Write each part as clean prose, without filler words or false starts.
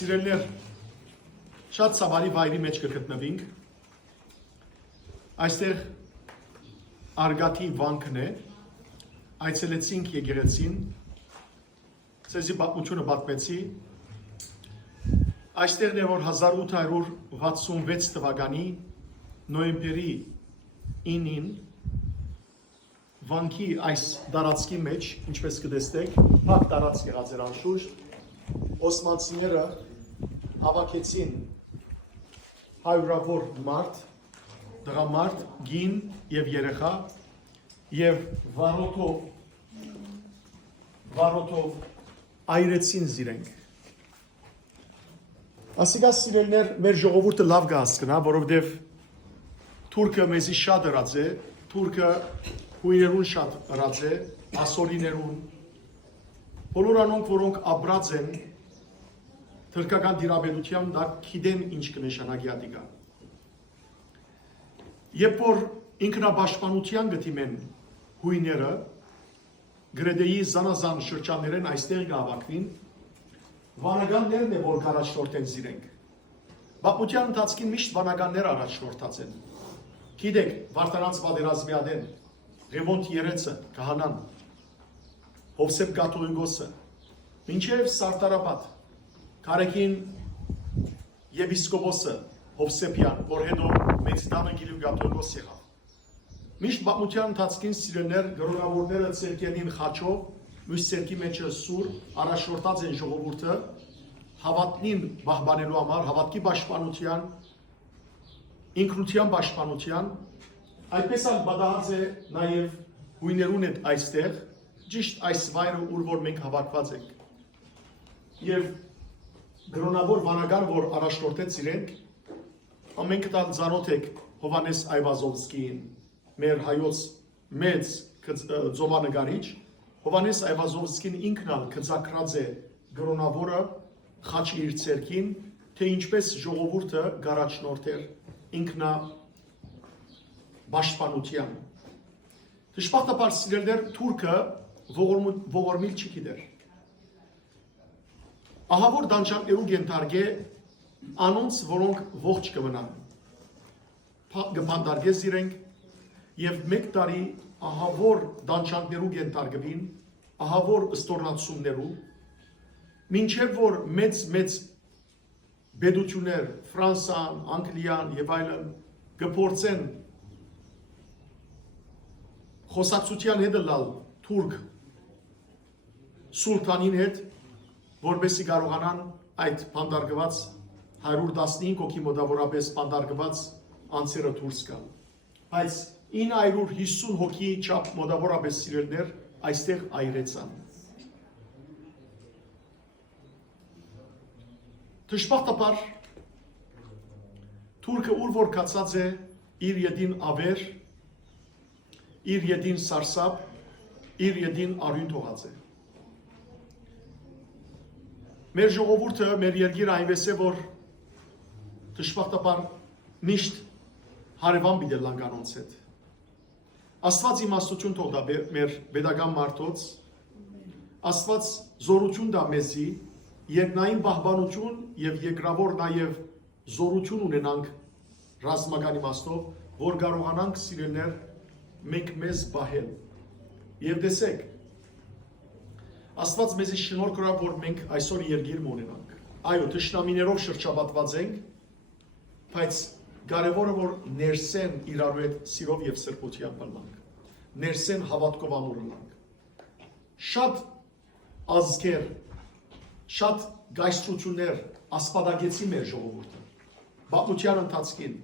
Սիրելներ, շատ սավարի վայրի մեջ կգտնվենք, այստեղ արգատի վանքն է, այցելեցինք եկեղեցին, ցեզի պատմությունը պատմեցի, այստեղն է, որ 1866 թվականի նոյեմբերի 9-ին վանքի այս տարածքի մեջ, ինչպես կտեսնեք, փակ տարածք եղած էր անշուշտ, օսմանցիները հավաքեցին հարյուրավոր մարդ, տղամարդ, գին եւ երեխա եւ վարոտով այրեցին զիրենք։ Ասիկա սիրելներ, մեր ժողովուրդը լավ կհասկնա, որովհետեւ թուրքը մեզի շատ ըրած է, թուրքը հույրերուն շատ ըրած է, ասորիներուն, բոլոր անոնք, որոնք ապրած են թրքական դիրաբերության, դա գիտեն ինչ կնշանակի ադիգա։ Երբ որ ինքնաբաշխանության գտիմեն հույները, գրեդեի զանազան շրջաններեն այստեղ գավակվին, վանականներն է, որ առաջնորդեն զիրենք։ Պատմության ընթացքին միշտ վանականներ առաջնորդած են։ Գիտեք, Վարդանանց պատերազմի ադեն, Ղևոնդ Երեցը, Քահանան, Հովսեփ Կաթողիկոսը, մինչև Սարտարապատ, Կարեկին եպիսկոպոսը Հովսեփյան, որ հետո մեծ տանը Գիլիու Կաթողիկոս եղավ։ Միշտ պատմության ընթացքին սիրելներ գրոնավորները ցերկենին խաչով, մյուս ցերկի մեջը սուր, առաջնորդած են ժողովուրդը հավատքին պահպանելու համար, հավատքի պաշտպանության, ինքնության պաշտպանության, այդպես էլ բադահած է նաև հույներուն հետ այստեղ, ճիշտ այս վայրը, ուր որ մենք հավաքված ենք։ Եվ գրոնավոր վանական, որ առաջնորդեց իրենք, ամենք տալ ծանոթ եք Հովանես Այվազովսկիին, մեր հայոց մեծ ծոմաննգարիչ, Հովանես Այվազովսկին ինքնալ կծակրած է գրոնավորը խաչի իր ցերքին, թե ինչպես ժողովուրդը գարաչնորթեր ինքնա պաշտպանության։ Դժբախտաբար սիրելներ թուրքը ողորմիլ չի գիտեր։ Ահավոր դանչաններու գենթարգե անոնց, որոնք ողջ կմնան։ Գպանդարգես իրենք և մեկ տարի ահավոր դանչաններու գենթարգվին, ահավոր ստորնացումներու, մինչև որ մեծ բեդություններ, Ֆրանսան, Անգլիան և այլն գպորցեն խոսակցության հետը լալ թուրք սուլտանին հետ, որպեսի կարողանան այդ պանդարգված 115 հոգի մոտավորապես պանդարգված անձերը դուրս գալ։ Բայց 950 հոգի չափ մոտավորապես սիրելներ այստեղ այրեցան։ Դժբախտաբար թուրքը ուր որ կացած է իր ետին ավեր, իր ետին սարսափ, իր ետին արյուն թողած է։ Մեր ժողովուրդը, մեր երկիրը այնպես է, որ դժբախտաբար միշտ հարևան բիդելան կանոնց հետ։ Աստված իմաստություն թող դա մեր պետական մարդոց, Աստված զորություն դա մեզի, երկնային պահպանություն և երկրավոր նաև զորություն ունենանք ռազմական իմաստով, որ կարողանանք սիրելներ մենք մեզ պահել։ Եվ տեսեք, Աստված մեզի շնորհ կրավ, որ մենք այսօր երկիր ունենանք։ Այո, թշնամիներով շրջապատված ենք, բայց կարևորը որ ներսեն իրարու հետ սիրով եւ սրբությամբ ըլլանք, ներսեն հավատքով ամուր ըլլանք։ Շատ ազգեր, շատ գայստրություններ ասպատակեցի մեր ժողովուրդը։ Պատմության ընթացքին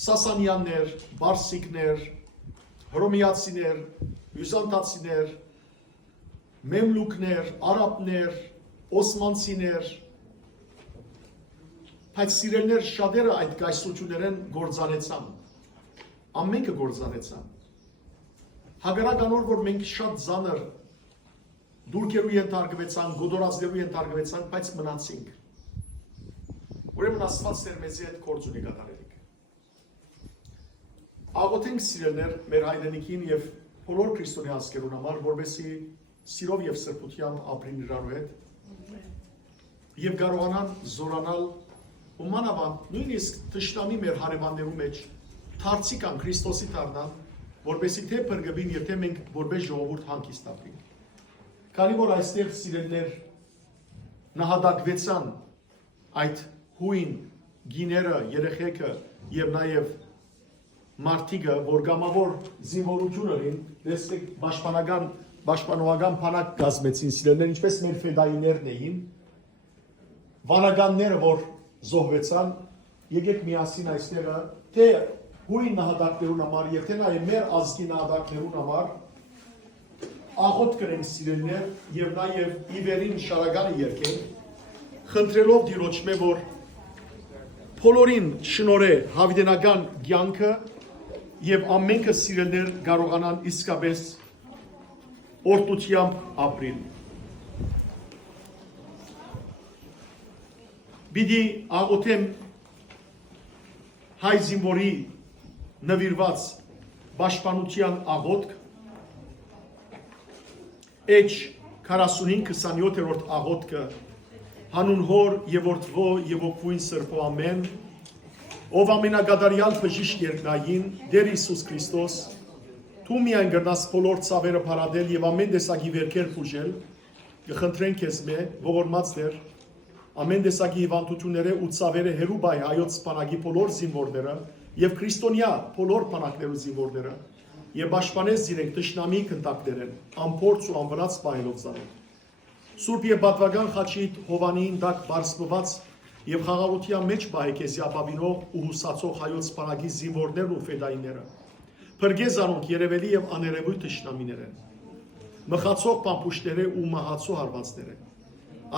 Սասանյաններ, Բարսիկներ, Հռոմեացիներ, Բյուզանդացիներ, Մեմլուկներ, Արաբներ, Օսմանցիներ, բայց սիրելներ շատերը այդ գայստրություններեն գործանեցան, ամենքը գործանեցան։ Հակառականոր, որ մենք շատ ծանր դուրքերու ենթարկվեցանք, գոդորածներու ենթարկվեցանք, բայց մնացինք։ Ուրեմն Աստված Տեր մեզի հետ գործ ունի կատարելիք։ Աղոթենք սիրելներ մեր հայրենիքին եւ բոլոր քրիստոնյա ազգերուն համար, որովհետեւ սիրով եւ սրբությամբ ապրին իրարու հետ։ եւ կարողանան զորանալ ու մանավանդ նույնիսկ թշնամի մեր հարևաններու մեջ դարձի կան Քրիստոսի դառնան, որպեսզի թե փրկվին եւ թե մենք որպես ժողովուրդ հանգիստ ապրենք։ Քանի որ այստեղ սիրելիներ նահատակվեցան այդ հույն գիները, երեխեքը եւ նաեւ մարդիկը, որ գամավոր զինվորություն ունին, դեսեք պաշտպանողական բանակ կազմեցին սիրելիներ, ինչպես մեր ֆեդայիներն էին, վանականները, որ զոհվեցան, եկեք միասին այստեղը, թե հույն նահատակներուն համար եւ թե նաեւ մեր ազգի նահատակներուն համար աղոթ կրենք սիրելիներ եւ նաեւ իվերին շարականը երկենք, խնդրելով Տիրոջմե, որ բոլորին շնորհե հավիտենական կյանքը եւ ամենքը սիրելիներ կարողանան իսկապես օրդությամբ ապրել։ Բիդի աղոթեմ հայ զինվորի նվիրված պաշտպանության աղոթք Էջ 45-27-րդ աղոթքը հանուն հոր եւ որդվո եւ ոգվույն սրբո ամեն ով ամենակատարյալ բժիշկ երկնային Տեր Հիսուս Քրիստոս դու միայն գտնաս բոլոր ցավերը փարադել եւ ամեն տեսակի վերքեր փուժել կխնդրենք քեզ մե ողորմած Տեր ամեն տեսակի հիվանդությունները ու ցավերը հերու բայ հայոց սպանագի բոլոր զինվորները եւ քրիստոնյա բոլոր բանակներու զինվորները եւ պաշտպանես իրենք տշնամի կնդակներեն ամփորձ ու անվնաս պահելով ցավը Սուրբ եւ պատվական խաչիդ Հովանին դակ բարձրված եւ խաղաղության մեջ բայկեզի ապավինող ու հուսացող հայոց սպանագի զինվորներն ու ֆեդայիները Փրկես անոնք երևելի եւ աներևույթ տշնամիներ են մխացող պամփուշտները ու մահացու հարվածները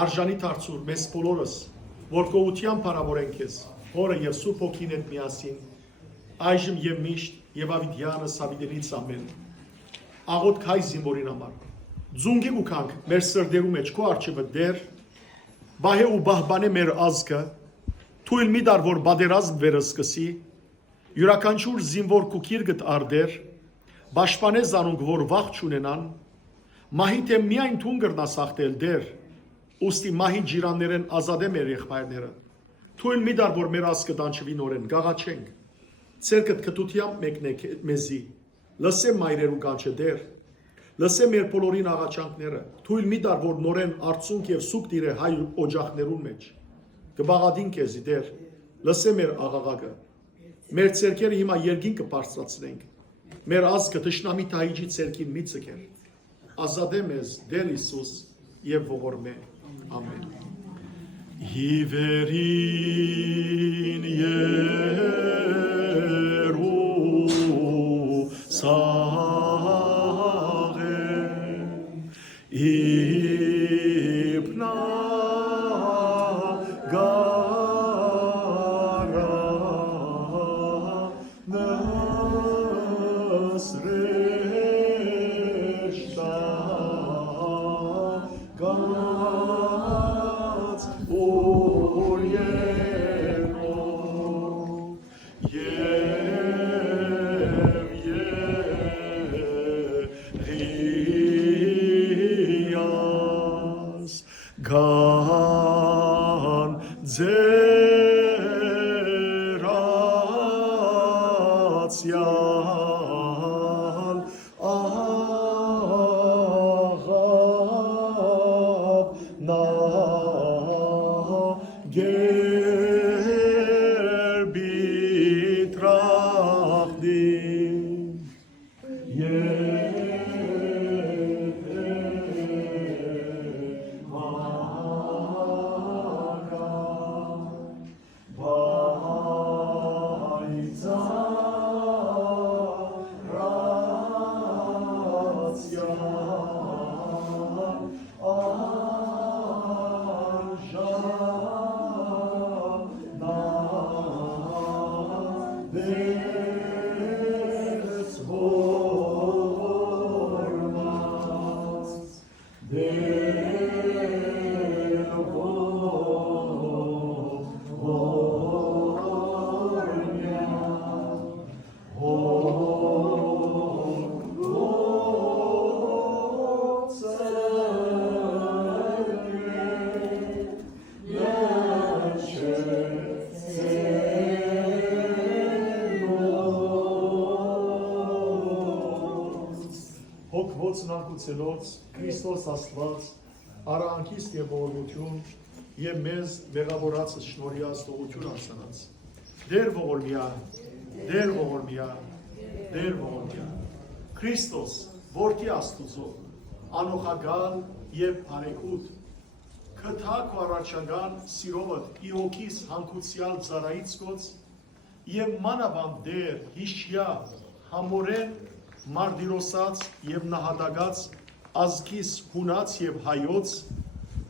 արժանի դարձուր մեզ բոլորս որ գողության փառավորենք քեզ հորը եւ Սուրբ Հոգին հետ միասին այժմ եւ միշտ եւ ավիդյանը սավիդելից ամեն աղոթք հայ զինվորին համար Ձունգի ու կանք մեր սրդերու մեջ քո արչիվը դեր բահե ու բահբանե մեր ազգը թույլ մի դար որ բادرազմ վերսկսի յուրաքանչյուր զինվոր կուքիրգտ արդեր պաշտպանե զանոնք որ վախ չունենան մահի թե միայն թուն գրնաս ախտել դեր ուստի մահի ջիրաններեն ազատե մեր եղբայրները թույլ մի դար որ մեր ազգը դանչվի նորեն գաղաչենք ցերկդ կտությամբ մեկնեք մեզի լսեմ մայրերու կանչը դեր Լսե մեր բոլորին աղաչանքները, թույլ մի դար, որ նորեն արցունք եւ սուկ դիրե հայ օջախներուն մեջ, կբաղադին քեզի դեր, լսե մեր աղաղակը, մեր ցերկերը հիմա երկին կբարձրացնենք, մեր ազգը տշնամի տահիջի ցերկին մի ցկեր, ազատե մեզ Տեր Հիսուս եւ ողորմե, ամեն։ Հիվերին Ipna gara nasreshta gats oryeno Gan zeratsial agab na gerbitrachdim Մանկուցելոց Քրիստոս Աստված արանքից եւ ողորմություն եւ մեզ մեղավորացած շնորհյալ տողություն արսանած Դեր ողորմյա Դեր ողորմյա Դեր ողորմյա Քրիստոս որդի Աստուծո անոխագալ եւ արեկուտ քթակ ու առաջական սիրովդ իոքիս հանգուցյալ ծարայից գոց եւ մանավանդ դեր հիշյա համորեն Մարդիրոսած եւ նահատակած ազգիս հունած եւ հայոց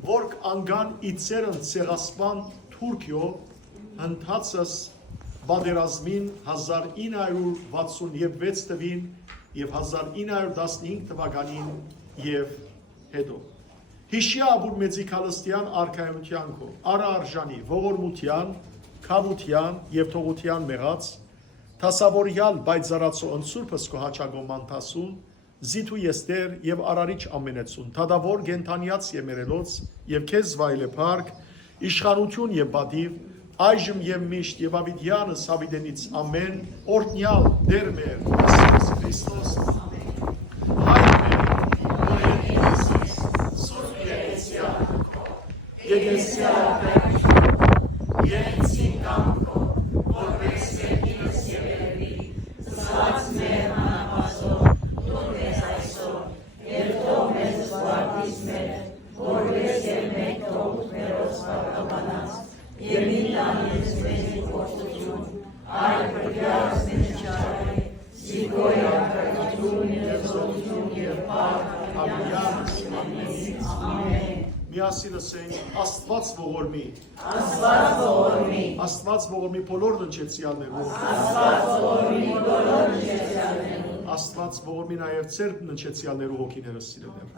որք անգան իցերն ցեղասպան Թուրքիո հնդածս բادرազմին 1966 թվին եւ 1915 թվականին եւ հետո հիշյա որ մեծիկալստյան արքայության կո արա արժանի ողորմության քավության եւ թողության մեղած Թասավորյալ բայձարացո ընսուրպս կո հաչագոման տասուն, զիթու եստեր և արարիչ ամենեցուն, թադավոր գենթանյաց եմերելոց և կեզ վայլ է պարկ, իշխանություն և բադիվ, այժմ և միշտ և ավիդյանս հավիդենից ամեն, օրտնյալ դեր մեր, Իսուս Քրիստոս, հայր մեր, որեն Իսուս, սուրբ եկեսյա, եկեցին կամքո, որպես երկինս Սված մեր անապազոր, դուր մեզ այսօր, և թող մեզ զվարդից մեր, որպես և մենք թողուտ մերոց պարտականած, և մի տանես մեզի կործություն, այլ պրգյարս մեզ չարե, զիգոյ ակրատություն և զորություն և պարկ, ավյանս ամենից, ամեն։ Միասին ասենք, Աստված ողորմի, Աստված ողորմի, Աստված ողորմի բոլոր ննչեցյալներով, Աստված ողորմի բոլոր ննչեցյալներով, Աստված ողորմի նաև ծերբ ննչեցյալներով հոգիներս սիրել։